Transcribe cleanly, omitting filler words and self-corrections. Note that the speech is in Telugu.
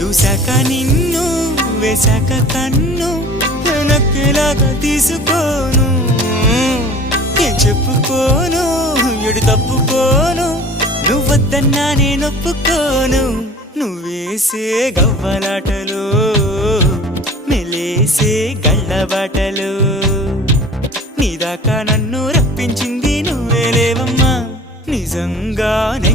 చూశాక నిన్ను వేశాక కన్ను నక్కేలాగా తీసుకోను ఏం చెప్పుకోను ఎడు తప్పుకోను నువ్వద్దన్నా నేనొప్పుకోను నువ్వేసే గవ్వలాటలు మెలేసే గళ్ళబాటలు నీదాకా నన్ను రప్పించింది నువ్వేలేవమ్మా నిజంగానే